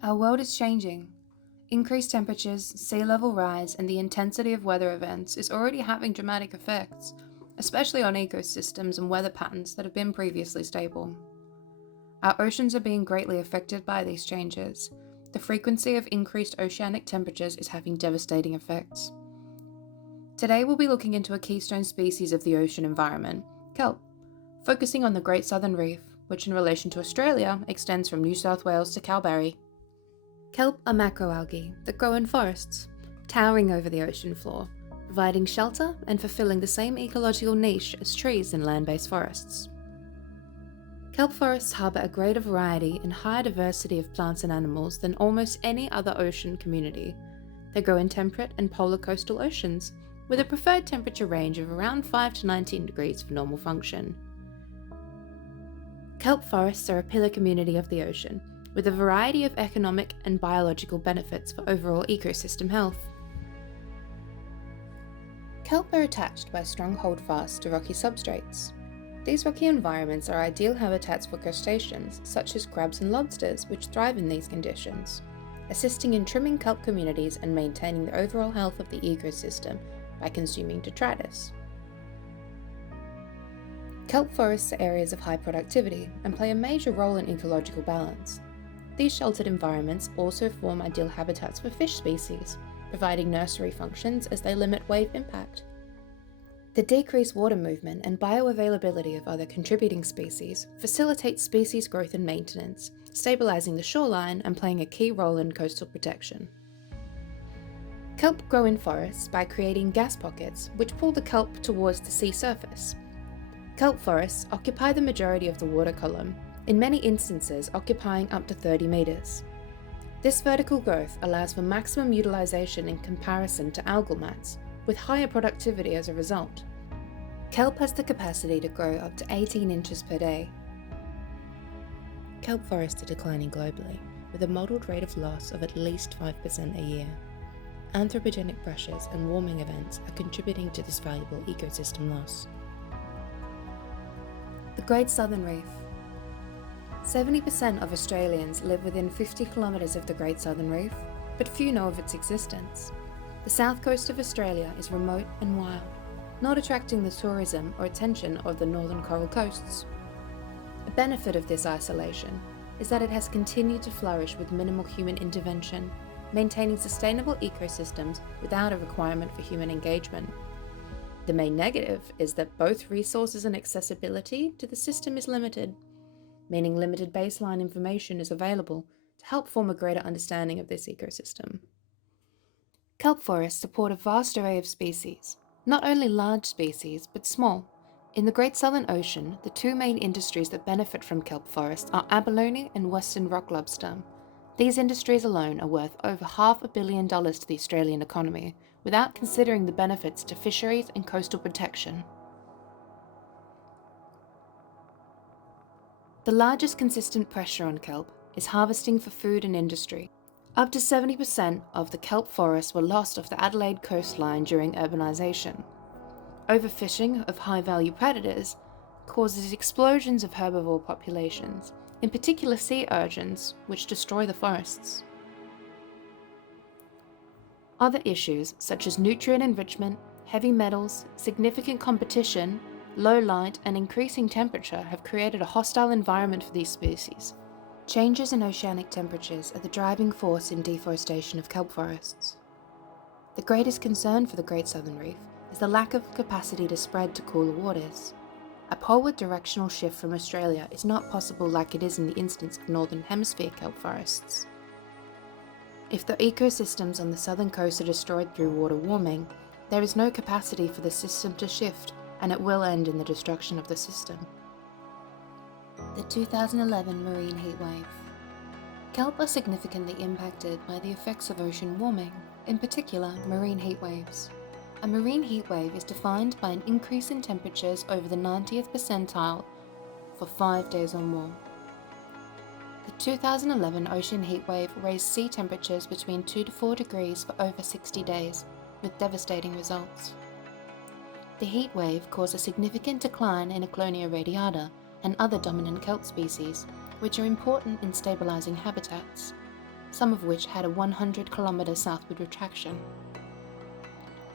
Our world is changing. Increased temperatures, sea level rise, and the intensity of weather events is already having dramatic effects, especially on ecosystems and weather patterns that have been previously stable. Our oceans are being greatly affected by these changes. The frequency of increased oceanic temperatures is having devastating effects. Today we'll be looking into a keystone species of the ocean environment, kelp, focusing on the Great Southern Reef, which in relation to Australia extends from New South Wales to Kalbarri. Kelp are macroalgae that grow in forests, towering over the ocean floor, providing shelter and fulfilling the same ecological niche as trees in land-based forests. Kelp forests harbour a greater variety and higher diversity of plants and animals than almost any other ocean community. They grow in temperate and polar coastal oceans, with a preferred temperature range of around 5 to 19 degrees for normal function. Kelp forests are a pillar community of the ocean, with a variety of economic and biological benefits for overall ecosystem health. Kelp are attached by strong holdfasts to rocky substrates. These rocky environments are ideal habitats for crustaceans, such as crabs and lobsters, which thrive in these conditions, assisting in trimming kelp communities and maintaining the overall health of the ecosystem by consuming detritus. Kelp forests are areas of high productivity and play a major role in ecological balance. These sheltered environments also form ideal habitats for fish species, providing nursery functions as they limit wave impact. The decreased water movement and bioavailability of other contributing species facilitates species growth and maintenance, stabilising the shoreline and playing a key role in coastal protection. Kelp grow in forests by creating gas pockets, which pull the kelp towards the sea surface. Kelp forests occupy the majority of the water column, in many instances occupying up to 30 metres. This vertical growth allows for maximum utilisation in comparison to algal mats, with higher productivity as a result. Kelp has the capacity to grow up to 18 inches per day. Kelp forests are declining globally, with a modelled rate of loss of at least 5% a year. Anthropogenic pressures and warming events are contributing to this valuable ecosystem loss. The Great Southern Reef. 70% of Australians live within 50 kilometres of the Great Southern Reef, but few know of its existence. The south coast of Australia is remote and wild, not attracting the tourism or attention of the northern coral coasts. A benefit of this isolation is that it has continued to flourish with minimal human intervention, maintaining sustainable ecosystems without a requirement for human engagement. The main negative is that both resources and accessibility to the system is limited, meaning limited baseline information is available to help form a greater understanding of this ecosystem. Kelp forests support a vast array of species, not only large species, but small. In the Great Southern Ocean, the two main industries that benefit from kelp forests are abalone and western rock lobster. These industries alone are worth over $500 million to the Australian economy, without considering the benefits to fisheries and coastal protection. The largest consistent pressure on kelp is harvesting for food and industry. Up to 70% of the kelp forests were lost off the Adelaide coastline during urbanisation. Overfishing of high-value predators causes explosions of herbivore populations, in particular sea urchins, which destroy the forests. Other issues, such as nutrient enrichment, heavy metals, significant competition, low light, and increasing temperature have created a hostile environment for these species. Changes in oceanic temperatures are the driving force in deforestation of kelp forests. The greatest concern for the Great Southern Reef is the lack of capacity to spread to cooler waters. A poleward directional shift from Australia is not possible like it is in the instance of Northern Hemisphere kelp forests. If the ecosystems on the southern coast are destroyed through water warming, there is no capacity for the system to shift, and it will end in the destruction of the system. The 2011 marine heatwave. Kelp are significantly impacted by the effects of ocean warming, in particular marine heatwaves. A marine heatwave is defined by an increase in temperatures over the 90th percentile for 5 days or more. The 2011 ocean heatwave raised sea temperatures between 2 to 4 degrees for over 60 days, with devastating results. The heatwave caused a significant decline in Eclonia radiata and other dominant kelp species, which are important in stabilising habitats. some of which had a 100-kilometre southward retraction.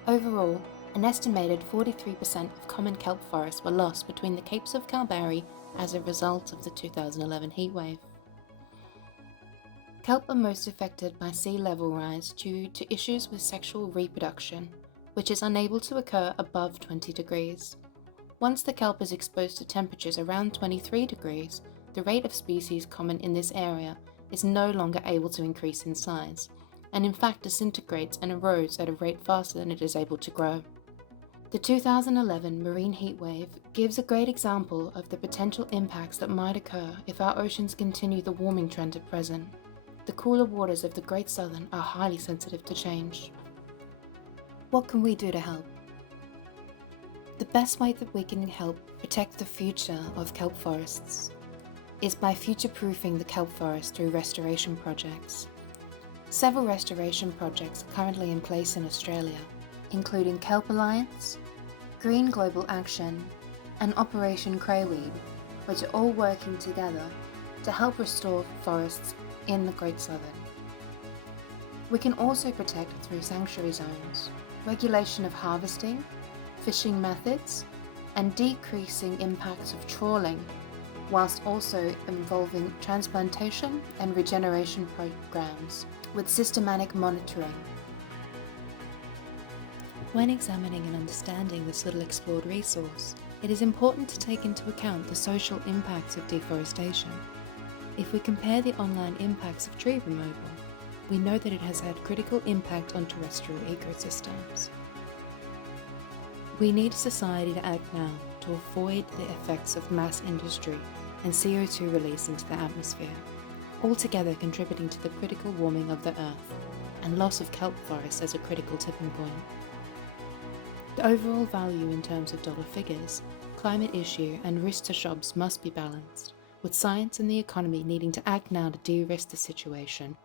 Overall, an estimated 43% of common kelp forests were lost between the Capes of Calbarry as a result of the 2011 heatwave. Kelp are most affected by sea level rise due to issues with sexual reproduction, which is unable to occur above 20 degrees. Once the kelp is exposed to temperatures around 23 degrees, the rate of species common in this area is no longer able to increase in size, and in fact disintegrates and erodes at a rate faster than it is able to grow. The 2011 marine heatwave gives a great example of the potential impacts that might occur if our oceans continue the warming trend at present. The cooler waters of the Great Southern are highly sensitive to change. What can we do to help? The best way that we can help protect the future of kelp forests is by future-proofing the kelp forest through restoration projects. Several restoration projects are currently in place in Australia, including Kelp Alliance, Green Global Action, and Operation Crayweed, which are all working together to help restore forests in the Great Southern. We can also protect through sanctuary zones, regulation of harvesting, fishing methods, and decreasing impacts of trawling, whilst also involving transplantation and regeneration programs with systematic monitoring. When examining and understanding this little explored resource, it is important to take into account the social impacts of deforestation. If we compare the online impacts of tree removal, we know that it has had critical impact on terrestrial ecosystems. We need society to act now to avoid the effects of mass industry and CO2 release into the atmosphere, altogether contributing to the critical warming of the Earth and loss of kelp forests as a critical tipping point. The overall value in terms of dollar figures, climate issue and risk to jobs must be balanced, with science and the economy needing to act now to de-risk the situation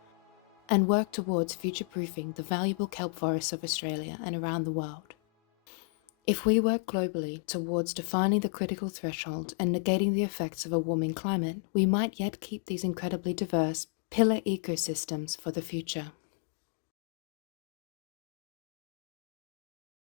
and work towards future-proofing the valuable kelp forests of Australia and around the world. If we work globally towards defining the critical threshold and negating the effects of a warming climate, we might yet keep these incredibly diverse pillar ecosystems for the future.